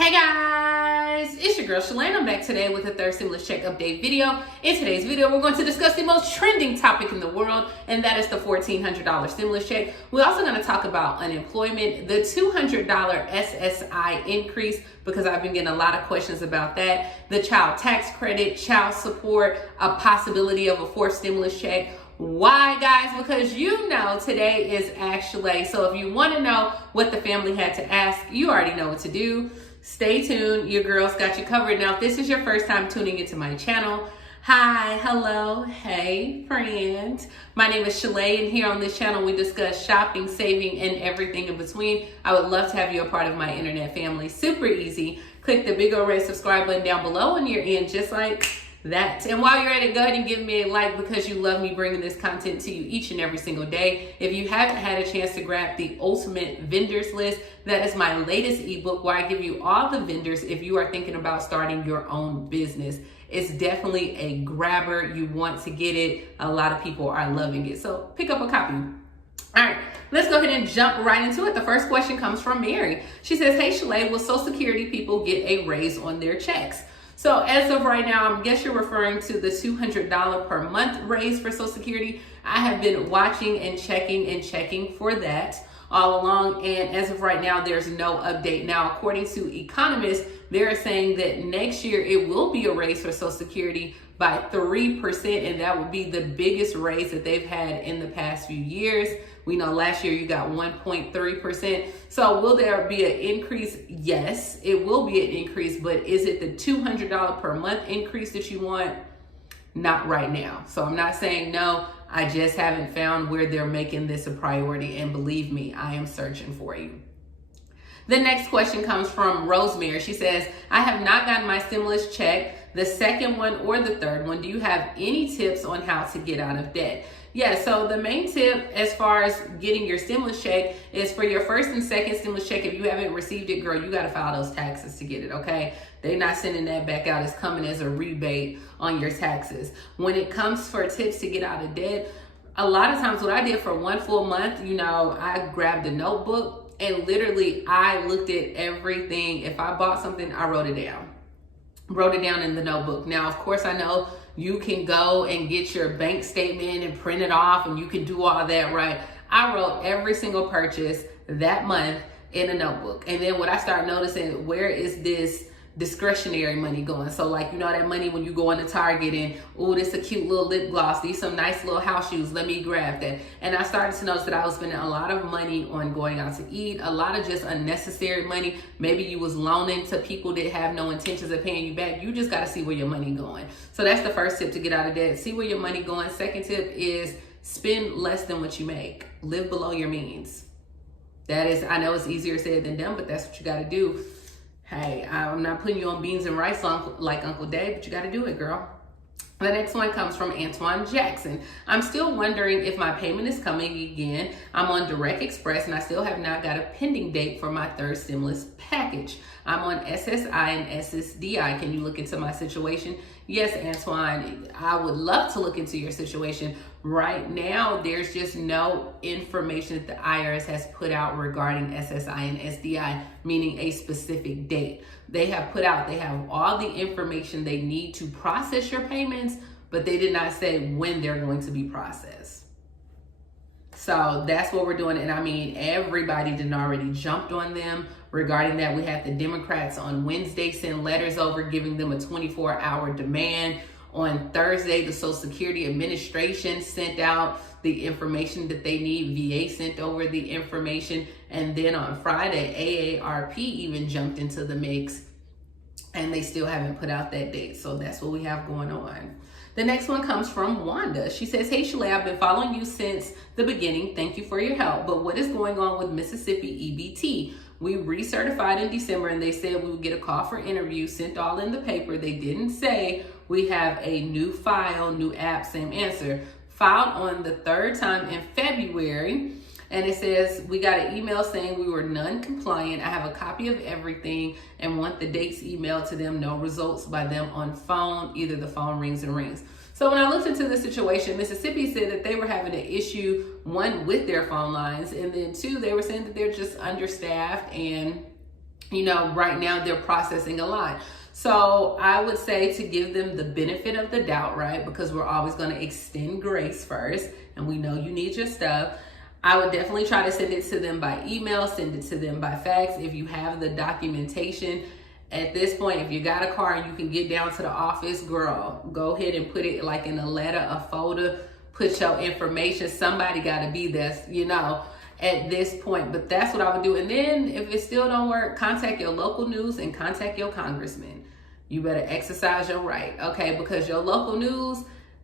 Hey guys, it's your girl Shalae. I'm back today with a third stimulus check update video. In today's video, we're going to discuss the most trending topic in the world, and that is the $1,400 stimulus check. We're also going to talk about unemployment, the $200 SSI increase, because I've been getting a lot of questions about that, the child tax credit, child support, a possibility of a fourth stimulus check. Why, guys? Because you know today is Shalae. So if you want to know what the family had to ask, you already know what to do. Stay tuned. Your girl's got you covered. Now, if this is your first time tuning into my channel, hi, hello, hey, friend. My name is Shalae, and here on this channel, we discuss shopping, saving, and everything in between. I would love to have you a part of my internet family. Super easy. Click the big old red subscribe button down below, and you're in just like that. And while you're at it, go ahead and give me a like because you love me bringing this content to you each and every single day. If you haven't had a chance to grab the Ultimate Vendors List, that is my latest ebook where I give you all the vendors if you are thinking about starting your own business. It's definitely a grabber. You want to get it. A lot of people are loving it. So pick up a copy. All right, let's go ahead and jump right into it. The first question comes from Mary. She says, hey, Shalae, will Social Security people get a raise on their checks? So as of right now, I guess you're referring to the $200 per month raise for Social Security. I have been watching and checking for that all along. And as of right now, there's no update. Now, according to economists, they're saying that next year it will be a raise for Social Security by 3%. And that would be the biggest raise that they've had in the past few years. We know last year you got 1.3%. So will there be an increase? Yes, it will be an increase, but is it the $200 per month increase that you want? Not right now. So I'm not saying no, I just haven't found where they're making this a priority. And believe me, I am searching for you. The next question comes from Rosemary. She says, I have not gotten my stimulus check, the second one or the third one. Do you have any tips on how to get out of debt? Yeah, so the main tip as far as getting your stimulus check is for your first and second stimulus check. If you haven't received it, girl, you got to file those taxes to get it, okay? They're not sending that back out. It's coming as a rebate on your taxes. When it comes for tips to get out of debt, a lot of times what I did for one full month, I grabbed a notebook and literally I looked at everything. If I bought something, I wrote it down. Wrote it down in the notebook. Now, of course, I know you can go and get your bank statement and print it off and you can do all that, right? I wrote every single purchase that month in a notebook. And then what I started noticing, where is this discretionary money going? So like, that money when you go into Target and, oh, this a cute little lip gloss, these some nice little house shoes, let me grab that. And I started to notice that I was spending a lot of money on going out to eat, a lot of just unnecessary money. Maybe you was loaning to people that have no intentions of paying you back. You just got to see where your money going. So that's the first tip to get out of debt. See where your money going. Second tip is spend less than what you make. Live below your means. That is, I know it's easier said than done, but that's what you got to do. Hey, I'm not putting you on beans and rice like Uncle Dave, but you got to do it, girl. The next one comes from Antoine Jackson. I'm still wondering if my payment is coming again. I'm on Direct Express and I still have not got a pending date for my third stimulus package. I'm on SSI and Ssdi. Can you look into my situation? Yes, Antoine, I would love to look into your situation. Right now, there's just no information that the IRS has put out regarding SSI and SDI, meaning a specific date. They have all the information they need to process your payments, but they did not say when they're going to be processed. So that's what we're doing. And I mean, everybody did already jumped on them regarding that. We had the Democrats on Wednesday send letters over giving them a 24-hour demand. On Thursday, the Social Security Administration sent out the information that they need. VA sent over the information. And then on Friday, AARP even jumped into the mix and they still haven't put out that date. So that's what we have going on. The next one comes from Wanda. She says, hey, Shalae, I've been following you since the beginning. Thank you for your help. But what is going on with Mississippi EBT? We recertified in December and they said we would get a call for interview, sent all in the paper. They didn't say we have a new file, new app, same answer. Filed on the third time in February. And it says we got an email saying we were non-compliant. I have a copy of everything and want the dates emailed to them. No results by them on phone. Either the phone rings and rings. So when I looked into the situation, Mississippi said that they were having an issue, one, with their phone lines, and then two, they were saying that they're just understaffed and right now they're processing a lot. So I would say to give them the benefit of the doubt, right? Because we're always going to extend grace first, and we know you need your stuff. I would definitely try to send it to them by email, send it to them by fax. If you have the documentation, at this point, if you got a car and you can get down to the office, girl, go ahead and put it like in a letter, a folder, put your information. Somebody got to be there, at this point. But that's what I would do. And then if it still don't work, contact your local news and contact your congressman. You better exercise your right, okay? Because your local news,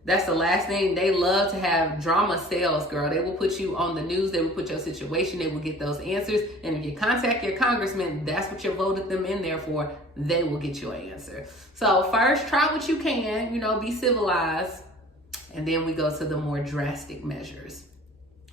that's the last thing. They love to have drama sales, girl. They will put you on the news. They will put your situation. They will get those answers. And if you contact your congressman, that's what you voted them in there for. They will get your answer. So first, try what you can, be civilized. And then we go to the more drastic measures.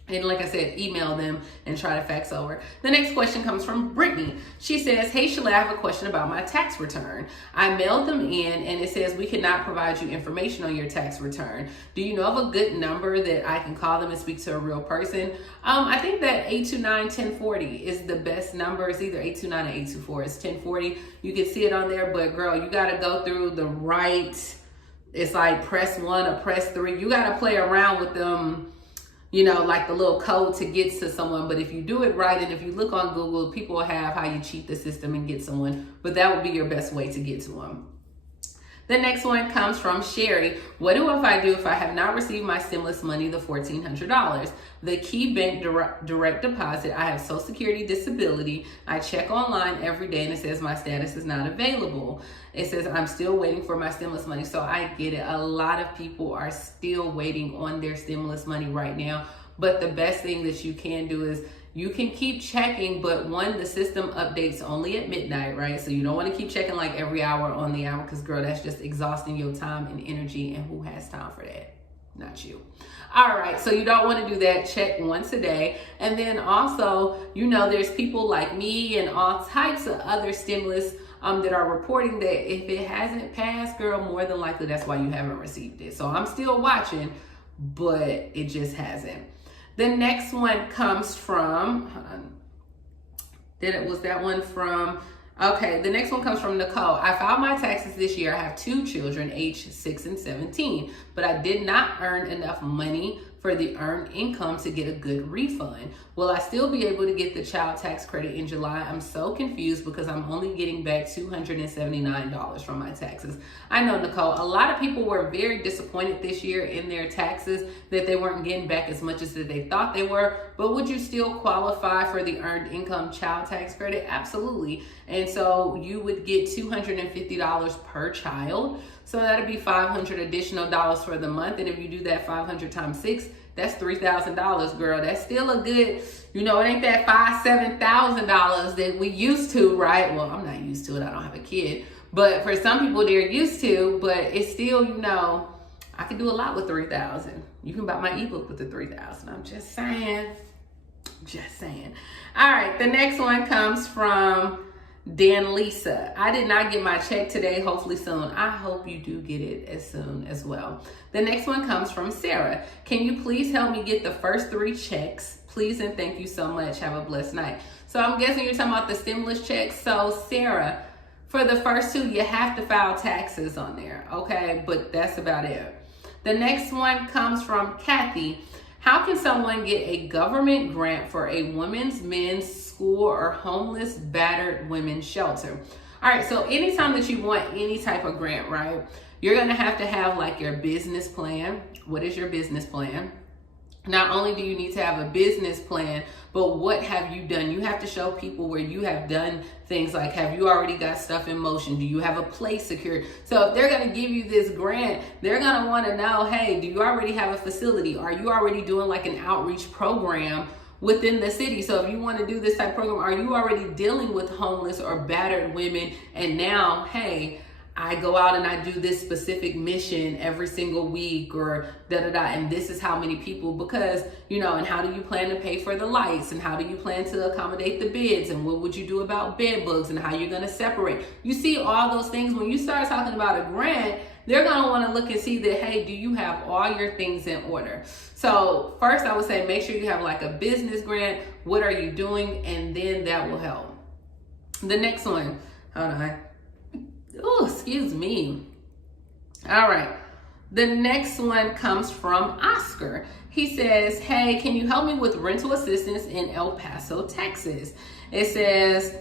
And like I said, email them and try to fax over. The next question comes from Brittany. She says, hey, Shalae, I have a question about my tax return. I mailed them in and it says we cannot provide you information on your tax return. Do you know of a good number that I can call them and speak to a real person? I think that 829-1040 is the best number. It's either 829 or 824. It's 1040. You can see it on there, but girl, you got to go through the right. It's like press 1 or press 3. You got to play around with them. Like the little code to get to someone. But if you do it right, and if you look on Google, people have how you cheat the system and get someone. But that would be your best way to get to them. The next one comes from Sherry. What do I do if I have not received my stimulus money, the $1,400? The key bank direct deposit. I have Social Security disability. I check online every day and it says my status is not available. It says I'm still waiting for my stimulus money. So I get it. A lot of people are still waiting on their stimulus money right now. But the best thing that you can do is you can keep checking, but the system updates only at midnight, right? So you don't want to keep checking like every hour on the hour because, girl, that's just exhausting your time and energy. And who has time for that? Not you. All right, so you don't want to do that. Check once a day. And then also, there's people like me and all types of other stimulus that are reporting that if it hasn't passed, girl, more than likely that's why you haven't received it. So I'm still watching, but it just hasn't. The next one comes from, the next one comes from Nicole. I filed my taxes this year. I have 2 children, aged 6 and 17, but I did not earn enough money for the earned income to get a good refund. Will I still be able to get the child tax credit in July? I'm so confused because I'm only getting back $279 from my taxes. I know, Nicole, a lot of people were very disappointed this year in their taxes that they weren't getting back as much as they thought they were, but would you still qualify for the earned income child tax credit? Absolutely. And so you would get $250 per child. So that'd be $500 additional dollars for the month. And if you do that 500 times 6, that's $3,000, girl. That's still a good, it ain't that $7,000 that we used to, right? Well, I'm not used to it. I don't have a kid. But for some people, they're used to, but it's still, I can do a lot with $3,000. You can buy my ebook with the $3,000. I'm just saying. All right, the next one comes from Dan Lisa. I did not get my check today. Hopefully soon. I hope you do get it as soon as well. The next one comes from Sarah. Can you please help me get the first 3 checks? Please and thank you so much. Have a blessed night. So I'm guessing you're talking about the stimulus checks. So Sarah, for the first 2, you have to file taxes on there. Okay, but that's about it. The next one comes from Kathy. How can someone get a government grant for a women's, men's, school, or homeless, battered women's shelter? All right, so anytime that you want any type of grant, right, you're going to have like your business plan. What is your business plan? Not only do you need to have a business plan, but what have you done? You have to show people where you have done things like, have you already got stuff in motion? Do you have a place secured? So if they're going to give you this grant, they're going to want to know, hey, do you already have a facility? Are you already doing like an outreach program within the city? So if you want to do this type of program, are you already dealing with homeless or battered women? And now, hey, I go out and I do this specific mission every single week or and this is how many people, because, and how do you plan to pay for the lights, and how do you plan to accommodate the beds, and what would you do about bed bugs, and how you're going to separate. You see all those things. When you start talking about a grant, they're going to want to look and see that, hey, do you have all your things in order? So first I would say, make sure you have like a business grant. What are you doing? And then that will help. The next one, hold on. Oh, excuse me. All right. The next one comes from Oscar. He says, hey, can you help me with rental assistance in El Paso, Texas? It says,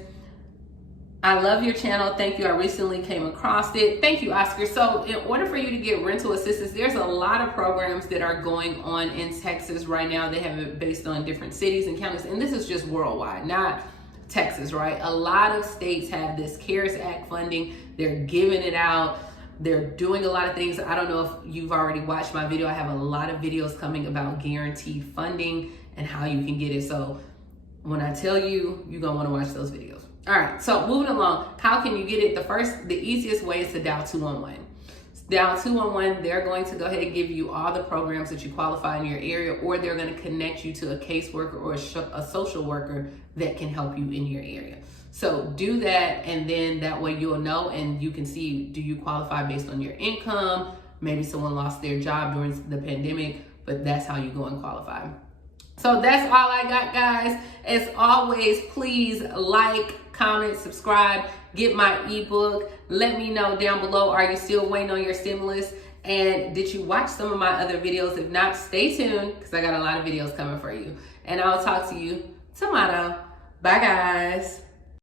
I love your channel. Thank you. I recently came across it. Thank you, Oscar. So in order for you to get rental assistance, there's a lot of programs that are going on in Texas right now. They have it based on different cities and counties. And this is just worldwide, not Texas, right? A lot of states have this CARES Act funding. They're giving it out. They're doing a lot of things. I don't know if you've already watched my video. I have a lot of videos coming about guaranteed funding and how you can get it. So when I tell you, you're gonna wanna watch those videos. All right, so moving along, how can you get it? The easiest way is to dial 211. Dial 211, they're going to go ahead and give you all the programs that you qualify in your area, or they're gonna connect you to a caseworker or a social worker that can help you in your area. So do that, and then that way you'll know and you can see, do you qualify based on your income? Maybe someone lost their job during the pandemic, but that's how you go and qualify. So that's all I got, guys. As always, please like, comment, subscribe, get my ebook. Let me know down below, are you still waiting on your stimulus? And did you watch some of my other videos? If not, stay tuned because I got a lot of videos coming for you. And I'll talk to you tomorrow. Bye, guys.